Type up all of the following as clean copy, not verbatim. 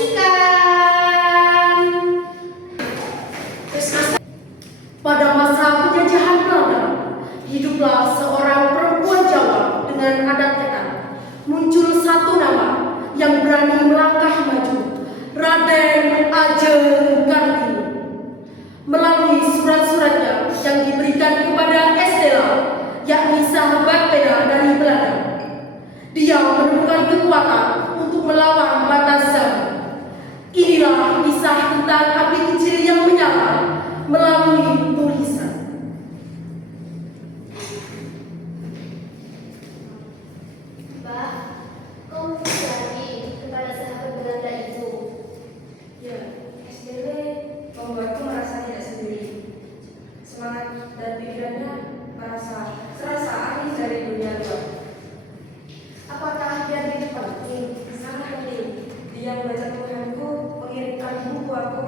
saksikan. Pada masa penjajahan Belanda, hiduplah seorang perempuan Jawa dengan adat ketat. Muncul satu nama yang berani melangkah maju, Raden Ajeng Kartini. Melalui surat-suratnya yang diberikan kepada Estella, yakni sahabat pena dari Belanda, dia menemukan kekuatan untuk melawan batas zaman. Inilah kisah tentang api kecil yang menyala melalui tulisan. Mbak, kau lagi kepada sahabat Belanda itu? Ya, SDW membuatku merasa tidak sendiri. Semangat dan pikirannya serasa ahli dari dunia luar. Apakah dia begitu penting? Sangat penting. Dia membaca Tuhanku, mengirimkan buku aku.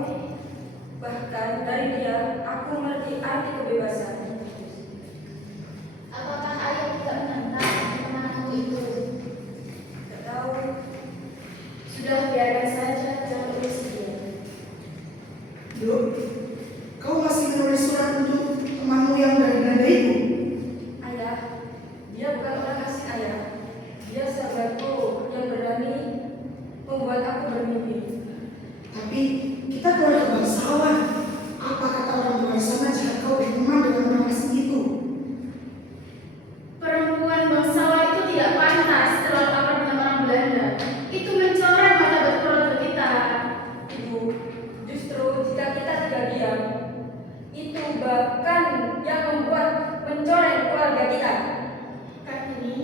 Bahkan dari dia, aku mengerti arti kebebasan. Apakah ayah tidak menentang temanmu itu? Tidak tahu. Sudah, biarkan saja, jangan urus dia. Duk, kau masih menulis surat untuk temanmu yang dari Belanda itu? Ayah, dia bukan orang asing ayah. Dia sahabatku yang berani membuat aku bermimpi. Tapi kita keluarga bangsawan. Apa kata orang luar sana jika kau berteman dengan orang asing itu? Perempuan bangsawan itu tidak pantas terlalu akrab dengan orang Belanda. Itu mencoreng martabat keluarga kita. Ibu, justru jika kita tidak diam, itu bahkan yang membuat mencoreng keluarga kita. Kartini,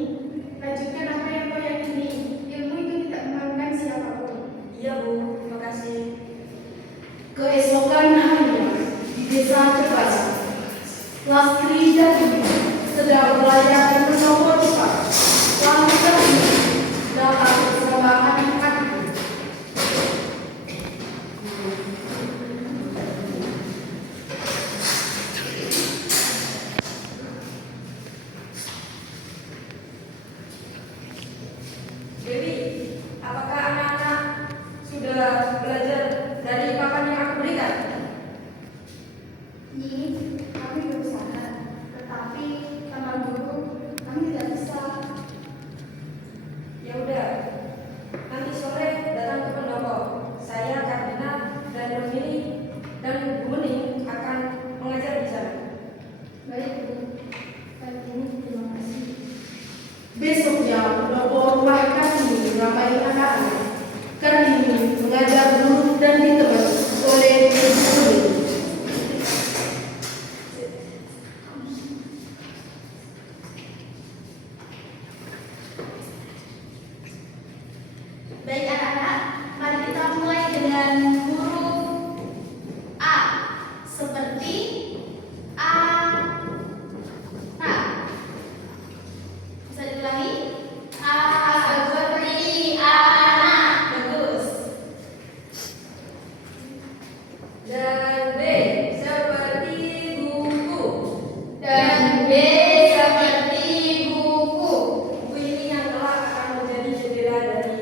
lanjutkan apa yang kau yakini. Ilmu itu tidak memalukan siapapun. Iya Bu, terima kasih. Keesokan harinya di desa Cepasa, Lastri dan Bibi sedang berlayar di pesawat cepat. Lalu Kartini datang bersama adik-adiknya. Dewi, apakah anak-anak sudah belajar dari papan yang aku berikan? Kami berusaha, tetapi karena guru kami tidak bisa. Ya udah, nanti sore datang ke pendopo. Saya, Kardina, dan Romini dan Bu Mening akan mengajar di sana. Baik, Bu. Kartini, terima kasih. Besoknya pendopo rumah Kartini meramai anak-anak. Kartini mengajar duduk dan ditemani oleh Ibu Mening. Baik anak-anak, mari kita mulai dengan huruf A. Seperti A. Bisa diulangi? A seperti anak. Bagus. Dan B seperti buku. Dan B seperti buku. Buku ini yang kelak akan menjadi jendela dari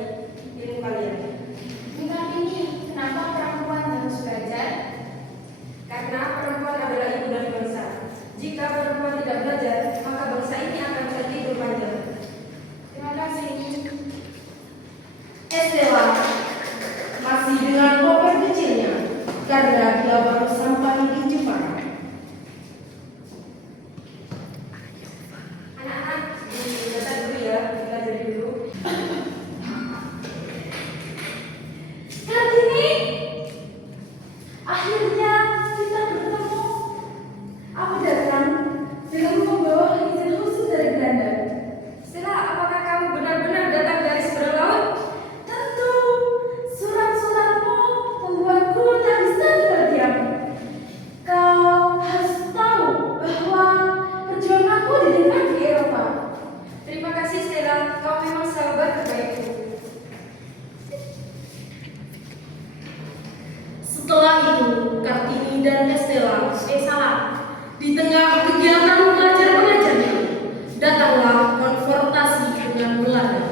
ilmu kalian. Bukan ini, kenapa perempuan harus belajar? Karena perempuan adalah ibu dari bangsa. Jika perempuan tidak belajar, maka bangsa ini akan jadi berpanjang. Terima kasih. Estella masih dengan koper kecilnya karena dia baru sampai di Jepang. Anak-anak, didata dulu ya, kita jadi dulu. Kartini, akhirnya kita bertemu. Aku datang dengan membawa izin khusus dari Belanda. Stella, apakah kamu benar-benar datang dari seberang laut? Tentu, surat-suratmu membuatku tak bisa terdiam. Kau harus tahu bahwa perjuanganku didengar di Eropa. Terima kasih Stella, kau memang sahabat terbaikku. Setelah itu, Kartini dan Estella di tengah kegiatan belajar mengajarnya, datanglah konfrontasi dengan Belanda.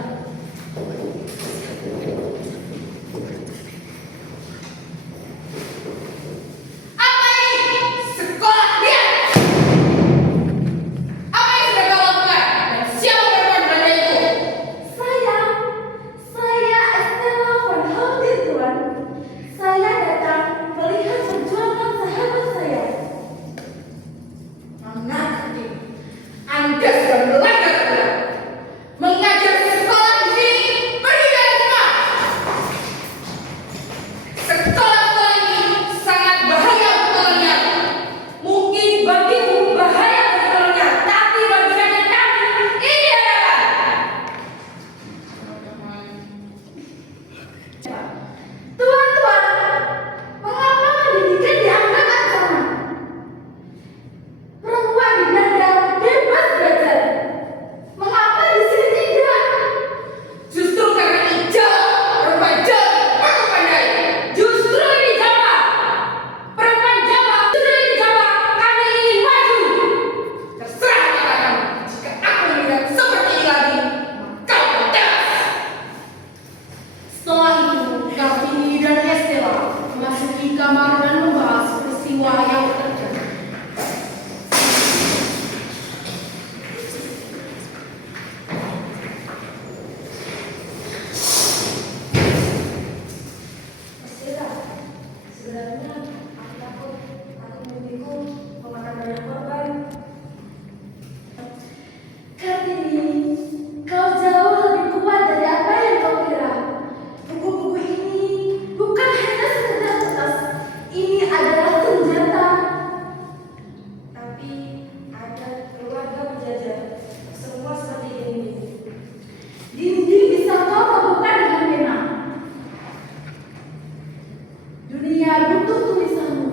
Dunia butuh tulisanmu.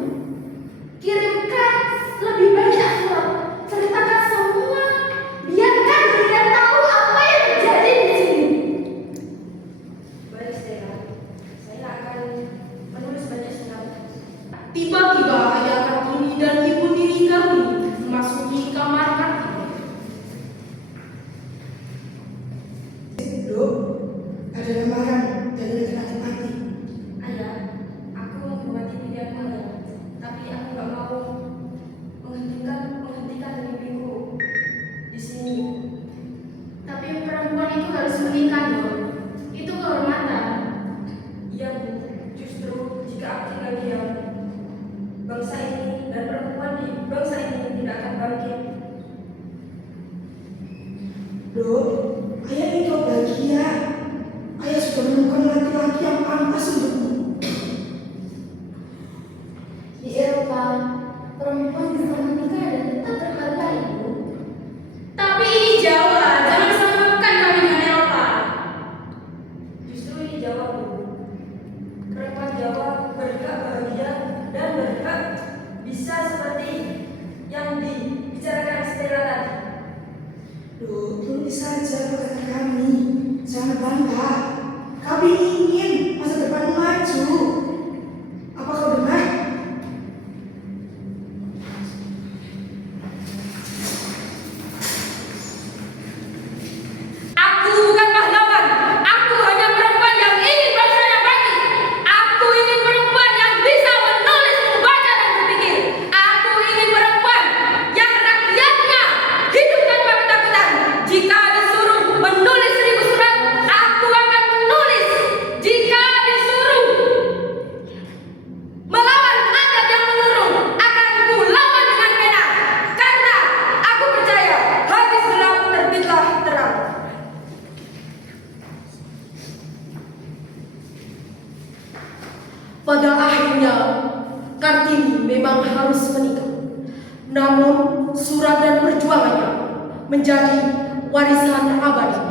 Kirimkan lebih banyak surat. Ceritakan semua. Biarkan dunia tahu apa yang terjadi di sini. Baik Stella, saya akan menulis banyak surat. Tiba-tiba ayah Kartini dan ibu tiri kami memasuki kamar Kartini. Dok, ada lamaran dari laki-laki mati. Ayah, aku menghormati pilihanmu ya, tapi aku nggak mau menghentikan mimpiku di sini. Tapi perempuan itu harus menikah, Dok. Itu kehormatan. Iya, Bu. Justru jika aku tinggal diam, bangsa ini dan perempuan di bangsa ini tidak akan bangkit. Dok, ayah ingin kau bahagia. Ayah sudah menemukan laki-laki yang pantas untukmu. Di Eropa, perempuan bisa menikah dan tetap berharga, Ibu. Tapi ini Jawa, jangan samakan kami dengan Eropa. Justru ini Jawa, Bu. Perempuan Jawa berhak bahagia dan berhak bisa seperti yang dibicarakan Stella tadi. Dok, turuti saja kata kami. Jangan bangga. Kami ingin masa depan maju. Apa kau dengar? Aku bukan pahlawan. Aku hanya perempuan yang ingin bangsanya bangkit. Aku ingin perempuan yang bisa menulis, membaca, dan berpikir. Aku ingin perempuan yang rakyatnya hidup tanpa ketakutan. Jika disuruh menulis 1000 surat, aku akan menulis. Jika disuruh melawan adat yang mengurung, akan ku lawan dengan pena. Karena aku percaya habis gelap terbitlah terang. Pada akhirnya, Kartini memang harus menikah. Namun, surat dan perjuangannya menjadi warisan abadi.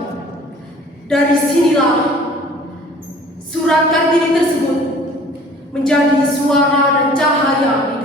Dari sinilah, surat Kartini tersebut menjadi suara dan cahaya